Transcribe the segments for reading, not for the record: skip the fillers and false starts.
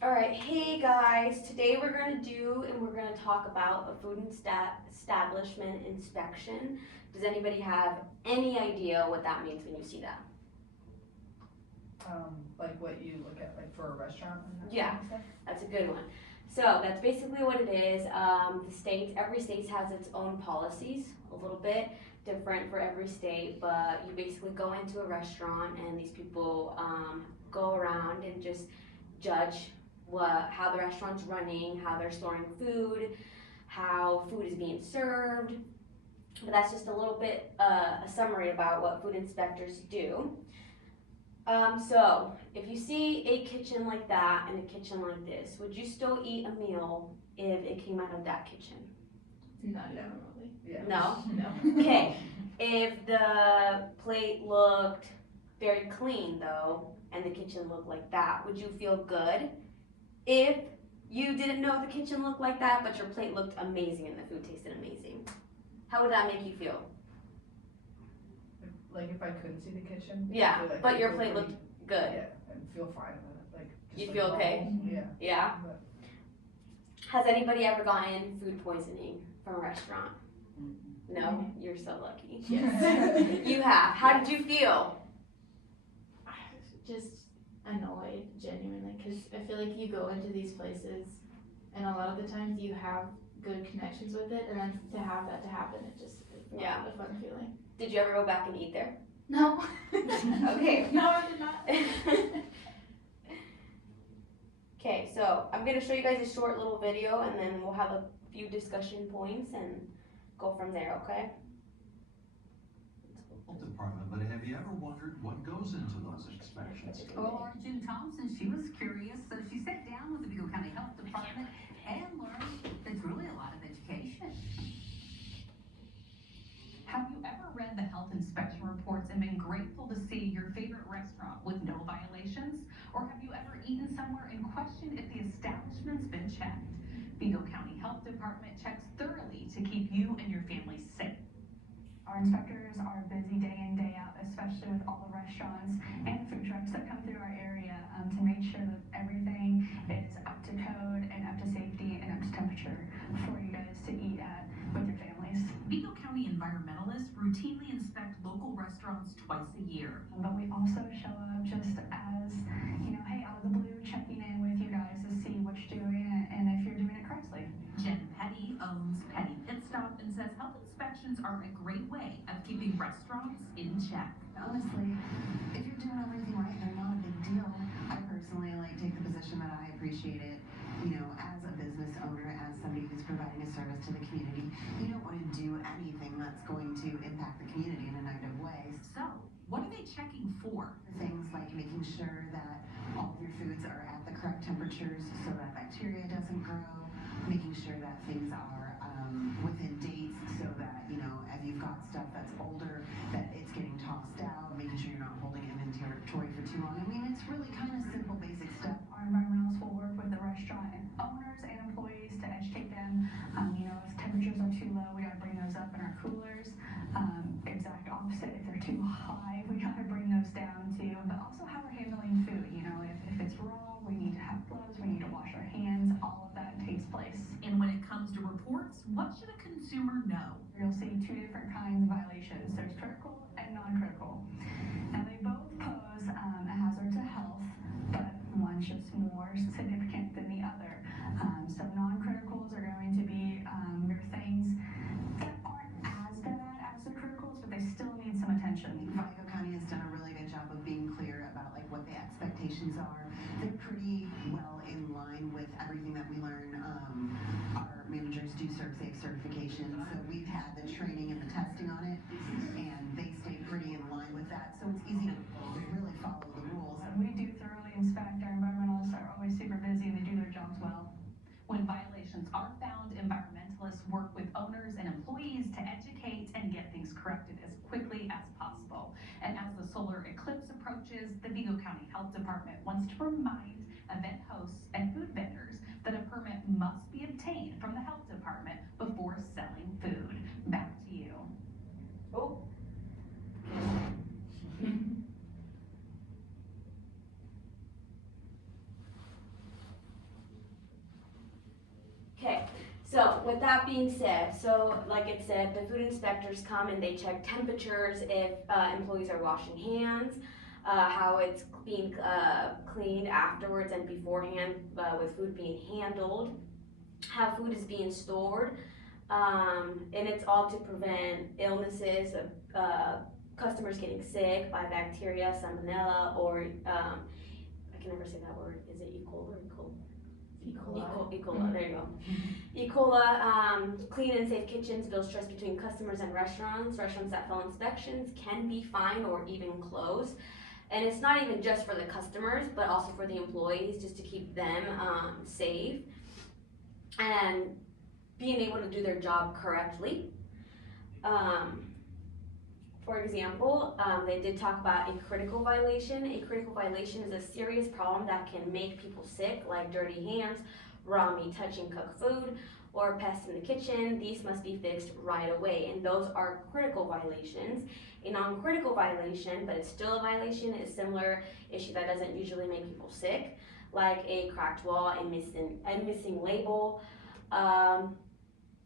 All right, hey guys, today we're going to talk about a food and establishment inspection. Does anybody have any idea what that means when you see that? Like what you look at like for a restaurant and that Yeah, kind of stuff? that's a good one. So that's basically what it is. Every state has its own policies, a little bit different for every state, but you basically go into a restaurant and these people go around and just judge how the restaurant's running, how they're storing food, how food is being served. But that's just a little bit a summary about what food inspectors do. So if you see a kitchen like that and a kitchen like this, would you still eat a meal if it came out of that kitchen? Not normally. Yeah. No? No. Okay. If the plate looked very clean though, and the kitchen looked like that, would you feel good? If you didn't know the kitchen looked like that, but your plate looked amazing and the food tasted amazing, how would that make you feel? Like if I couldn't see the kitchen? Yeah, I feel like but I'd your feel plate pretty- looked good. Yeah, and feel fine with it, like. Just You like feel okay? normal, Yeah. Yeah? But Has anybody ever gotten food poisoning from a restaurant? No? You're so lucky. Yes. You have. How did you feel? Just annoyed, genuinely, because I feel like you go into these places and a lot of the times you have good connections with it, and then to have that to happen, it's Yeah. not a fun feeling. Did you ever go back and eat there? No. Okay. No, I did not. Okay, so I'm gonna show you guys a short little video and then we'll have a few discussion points and go from there, okay? Department, but have you ever wondered what goes into those inspections? Well, Laura June Thompson, she was curious, so she sat down with the Vigo County Health Department and learned it's really a lot of education. Have you ever read the health inspection reports and been grateful to see your favorite restaurant with no violations? Or have you ever eaten somewhere and questioned if the establishment's been checked? Vigo County Health Department checks thoroughly to keep you and your family safe. Our inspectors are busy day in, day out, especially with all the restaurants and food trucks that come through our area to make sure that everything is up to code and up to safety and up to temperature for you guys to eat at with your families. Vigo County environmentalists routinely inspect local restaurants twice a year. But we also show up just as, hey, out of the blue, checking in with you guys to see what you're doing and if you're doing it correctly. Jen Petty owns Petty Pit Stop and says health inspections are a great way of keeping restaurants in check. Honestly, if you're doing everything right, they're not a big deal. I personally take the position that I appreciate it, as a business owner, as somebody who's providing a service to the community. You don't want to do anything that's going to impact the community in a negative way. So, what are they checking for? Things like making sure that all of your foods are at the correct temperatures so that bacteria doesn't grow, making sure that things are within dates so that, if you've got stuff that's older, that it's getting tossed out, making sure you're not holding inventory for too long. I mean, it's really kind of simple, basic stuff. Our environmentalists will work with the restaurant owners and employees to educate them. If temperatures are too low, we gotta bring those up in our coolers. Exact opposite, if they're too high, we gotta bring those down too. But also how we're handling food, if it's raw, we need to have gloves, we need to wash our hands, all of that takes place. And when it comes to reports, what should a consumer know? You'll see two different kinds of violations. There's critical and non-critical. Now they both pose a hazard to health, but one's just more significant than the other. So non-criticals are going to be your things that aren't as bad as the criticals, but they still need some attention. Vigo County has done a really good job of being clear about what the expectations are. They're pretty well in line with everything that we learn. Our managers do ServSafe certification, so we've had the training and the testing on it, and they stay pretty in line with that. So it's easy to really follow the rules. We do thoroughly inspect. Our environmentalists are always super busy and they do their jobs well. When violations are found, environmentalists work with owners and employees to educate and get things corrected as quickly as possible. And as the solar eclipse approaches, the Vigo County Health Department wants to remind event hosts and food vendors that a permit must be obtained from the health department before selling food. Back to you. Oh. with that being said, so like it said, the food inspectors come and they check temperatures, if employees are washing hands, how it's being cleaned afterwards and beforehand with food being handled, how food is being stored, and it's all to prevent illnesses, customers getting sick by bacteria, salmonella, or I can never say that word. Is it E. coli or E. coli? E. coli, there you go. E. coli, clean and safe kitchens builds trust between customers and restaurants. Restaurants that fail inspections can be fined or even closed. And it's not even just for the customers, but also for the employees, just to keep them safe and being able to do their job correctly. For example, they did talk about a critical violation. A critical violation is a serious problem that can make people sick, like dirty hands, raw meat touching cooked food, or pests in the kitchen. These must be fixed right away, and those are critical violations. A non-critical violation, but it's still a violation, is a similar issue that doesn't usually make people sick, like a cracked wall, a missing label,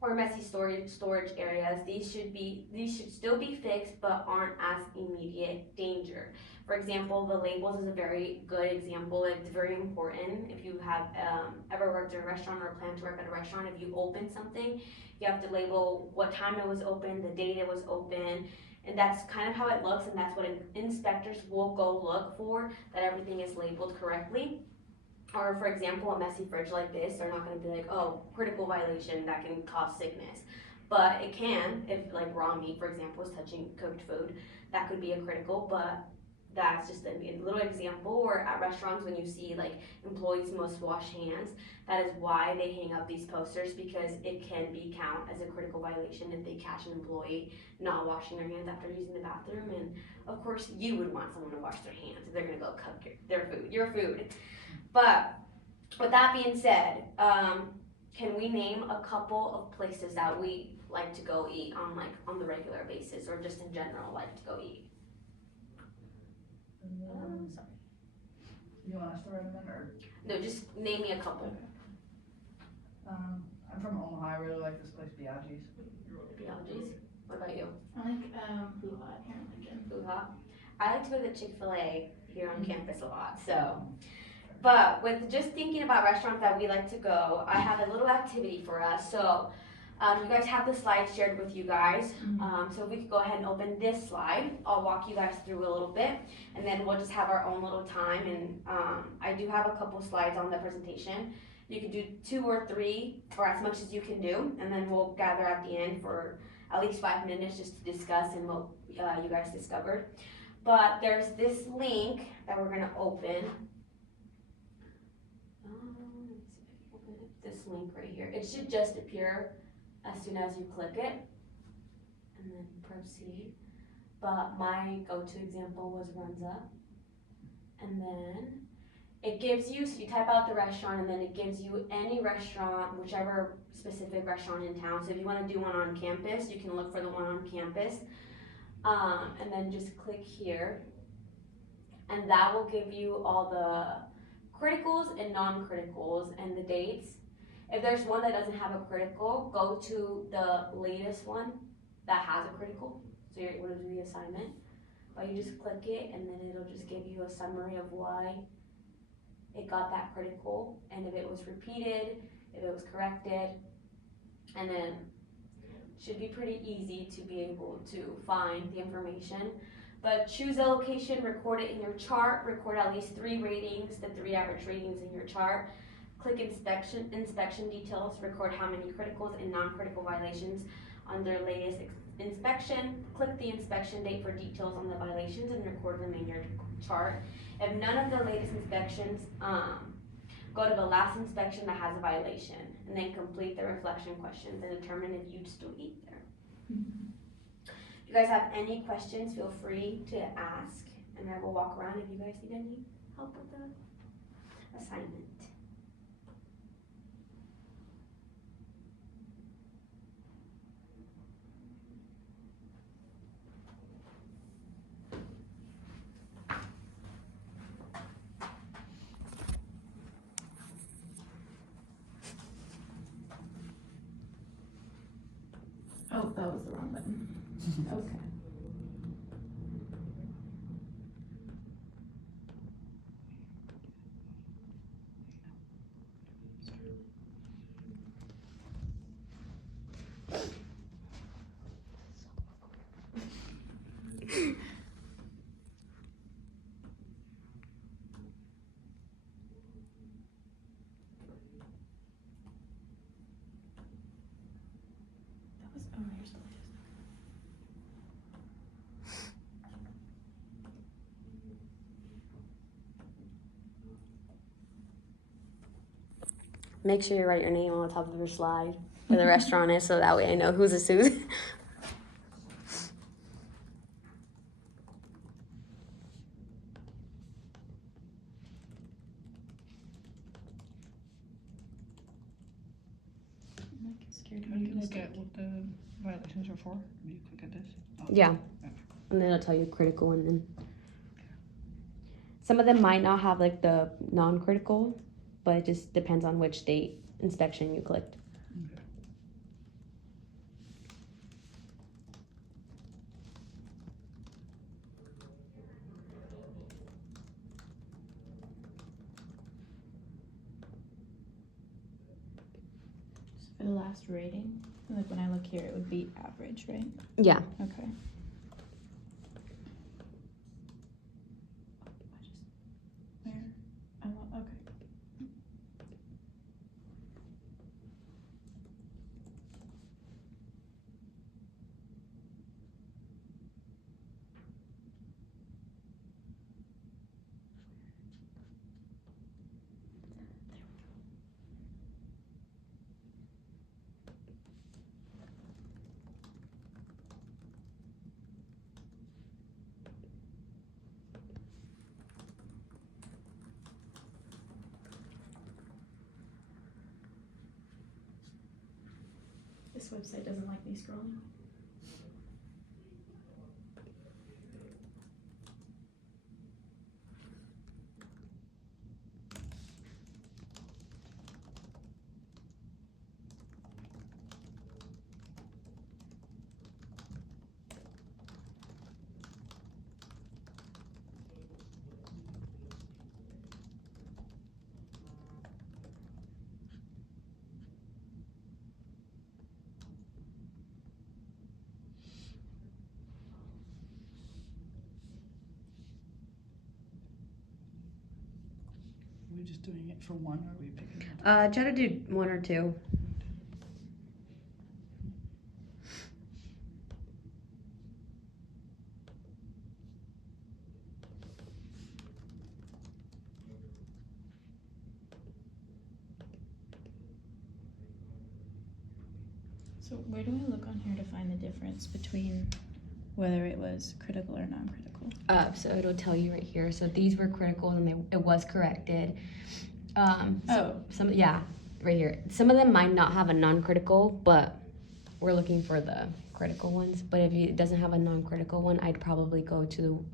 or messy storage areas. These should still be fixed, but aren't as immediate danger. For example, the labels is a very good example. It's very important. If you have ever worked at a restaurant or plan to work at a restaurant, if you open something, you have to label what time it was open, the date it was open, and that's kind of how it looks, and that's what inspectors will go look for, that everything is labeled correctly. Or for example, a messy fridge like this, they're not gonna be like, oh, critical violation that can cause sickness. But it can, if like raw meat, for example, is touching cooked food, that could be a critical, but that's just a little example. Or at restaurants, when you see like employees must wash hands, that is why they hang up these posters, because it can be count as a critical violation if they catch an employee not washing their hands after using the bathroom. And of course, you would want someone to wash their hands if they're gonna go cook your food. But with that being said, can we name a couple of places that we like to go eat on the regular basis, or just in general like to go eat? Sorry. You want us to write them in, or? No, just name me a couple. I'm from Omaha, I really like this place, Biaggi's. Biaggi's. What about you? I like Blue Hot here in Lincoln. Blue Hot. I like to go to Chick-fil-A here on campus a lot, so. But with just thinking about restaurants that we like to go, I have a little activity for us. So you guys have the slides shared with you guys. So if we could go ahead and open this slide, I'll walk you guys through a little bit, and then we'll just have our own little time. And I do have a couple slides on the presentation. You can do 2 or 3, or as much as you can do, and then we'll gather at the end for at least 5 minutes just to discuss and what you guys discovered. But there's this link that we're gonna open. This link right here. It should just appear as soon as you click it, and then proceed. But my go-to example was Runza, and then it gives you, so you type out the restaurant, and then it gives you any restaurant, whichever specific restaurant in town. So if you want to do one on campus, you can look for the one on campus, and then just click here, and that will give you all the criticals and non-criticals and the dates. If there's one that doesn't have a critical, go to the latest one that has a critical, so you're able to do the assignment. But you just click it, and then it'll just give you a summary of why it got that critical, and if it was repeated, if it was corrected, and then it should be pretty easy to be able to find the information. But choose a location, record it in your chart, record at least 3 ratings, the 3 average ratings in your chart. Click inspection details, record how many criticals and non-critical violations on their latest inspection. Click the inspection date for details on the violations and record them in your chart. If none of the latest inspections, go to the last inspection that has a violation, and then complete the reflection questions and determine if you'd still eat there. If you guys have any questions, feel free to ask, and I will walk around if you guys need any help with the assignment. Oh, that was the wrong button. Okay. That was, oh, here's the latest. Make sure you write your name on the top of your slide where the restaurant is, so that way I know who's a Susan. I'm like scared to How do make you a look mistake. at what the violations are for? Do you click at this? Oh. Yeah. Okay. And then it'll tell you critical, and then some of them might not have like the non-critical, but it just depends on which state inspection you clicked. Okay. So for the last rating, like when I look here, it would be average, right? Yeah. Okay. Where? I want, okay. This website doesn't like me scrolling. Are we just doing it for one, or are we picking it? Try to do one or two. So where do I look on here to find the difference between whether it was critical or non-critical? So it'll tell you right here. So these were critical, and it was corrected. Some right here. Some of them might not have a non-critical, but we're looking for the critical ones. But if it doesn't have a non-critical one, I'd probably go to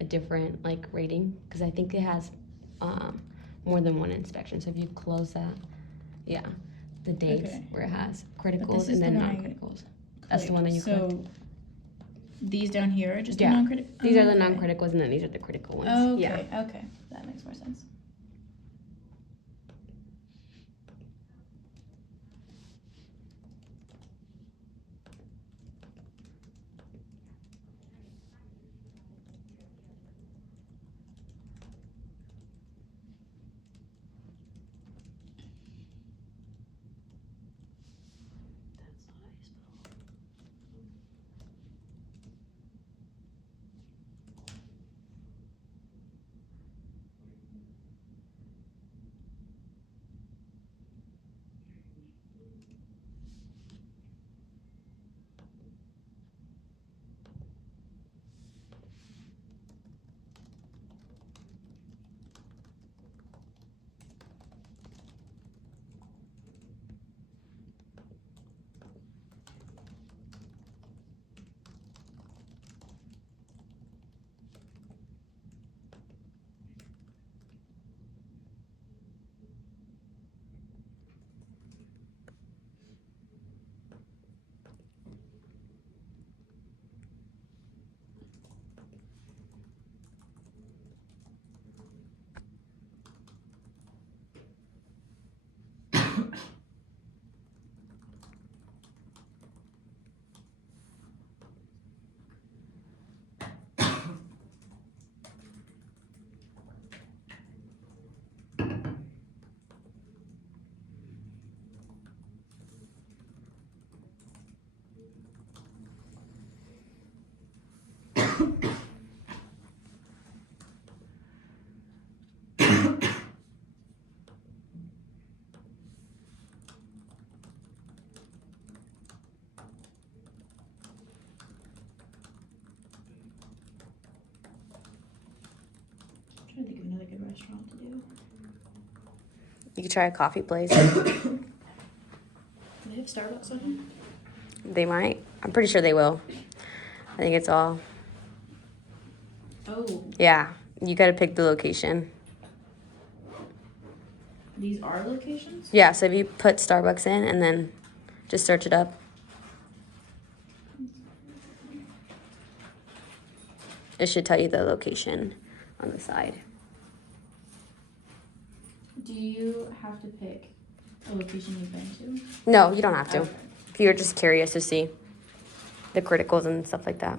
a different like rating, because I think it has more than one inspection. So if you close that, the dates Okay. where it has this criticals is and then the one I non-criticals. That's the one that you So clicked. these down here are just Yeah. the non-critical? These are the non-criticals, and then these are the critical ones. Okay, Yeah. okay, that makes more sense. That's not how you spell. trying to think of another good restaurant to do. You could try a coffee place. Do they have Starbucks open? They might. I'm pretty sure they will. I think it's all. Oh, Yeah, you gotta pick the location. these are locations? Yeah, so if you put Starbucks in and then just search it up. It should tell you the location on the side. Do you have to pick a location you've been to? No, you don't have to. Okay. If you're just curious to see the criticals and stuff like that.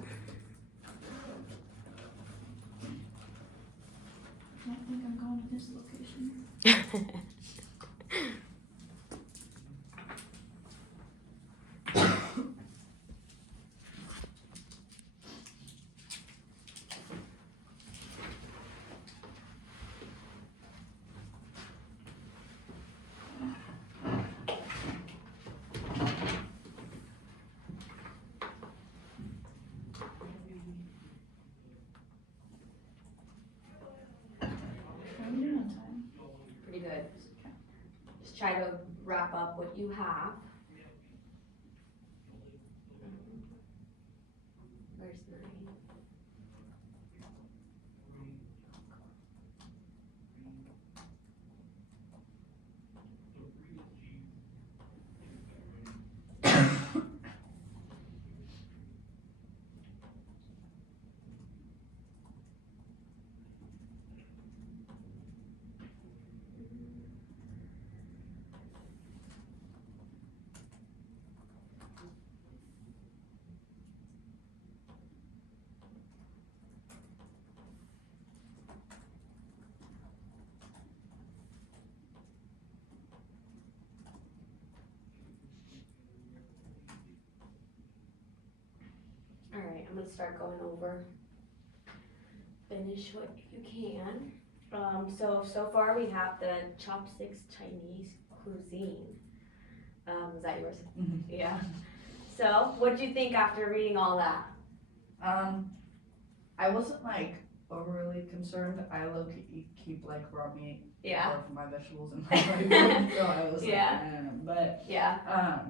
I don't think I'm going to this location. How are we doing on time? Pretty good. Just try to wrap up what you have. Where's 9? All right, I'm gonna start going over. Finish what you can. So far we have the chopsticks Chinese cuisine. Is that yours? Mhm. Yeah. So, what did you think after reading all that? I wasn't like overly concerned. I keep like raw meat Yeah. apart from my vegetables and my food, so I was Yeah. like, but Yeah.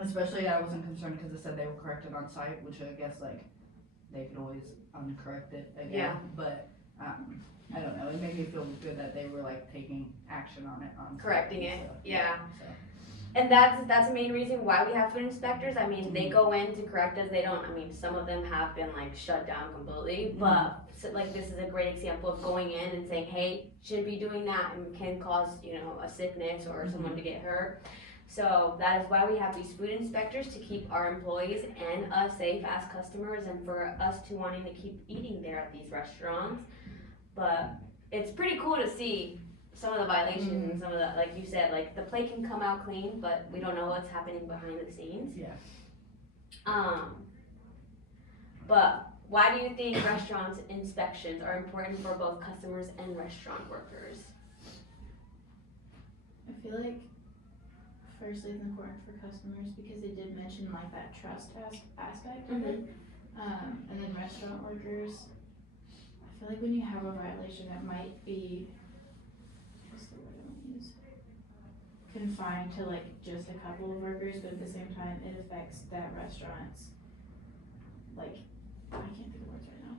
especially I wasn't concerned because it said they were corrected on site, which I guess like they could always uncorrect it again. Yeah. But I don't know. It made me feel good that they were like taking action on it on site Correcting and it, stuff. yeah. So. And that's the main reason why we have food inspectors. I mean, they go in to correct us. They don't. I mean, some of them have been like shut down completely. But like this is a great example of going in and saying, hey, should be doing that and can cause a sickness or someone to get hurt. So that is why we have these food inspectors, to keep our employees and us safe as customers, and for us to wanting to keep eating there at these restaurants. But it's pretty cool to see some of the violations and some of the, like you said, like the plate can come out clean, but we don't know what's happening behind the scenes. Yeah. But why do you think restaurant inspections are important for both customers and restaurant workers? I feel like firstly it's important for customers because they did mention like that trust aspect of it. And then restaurant workers, I feel like when you have a violation that might be, what's the word I want to use? Confined to like just a couple of workers, but at the same time it affects that restaurant's, like, I can't think of words right now.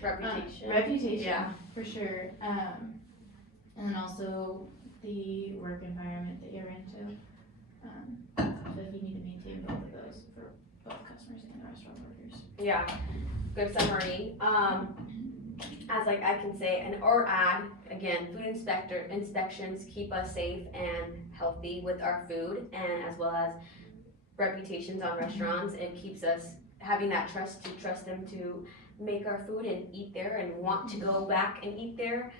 Reputation. Reputation, Yeah. for sure. And then also the work environment that you're into. So I feel like you need to maintain both of those for both customers and the restaurant workers. Yeah, good summary. As like I can say, or add, again, food inspections keep us safe and healthy with our food, and as well as reputations on restaurants. It keeps us having that trust to trust them to make our food and eat there and want to go back and eat there.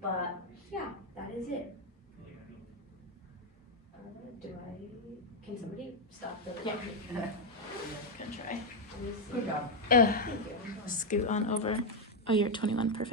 But yeah, that is it. Can somebody stop the recording? Good try. Let me see. Good job. Thank you. Scoot on over. Oh, you're 21, perfect.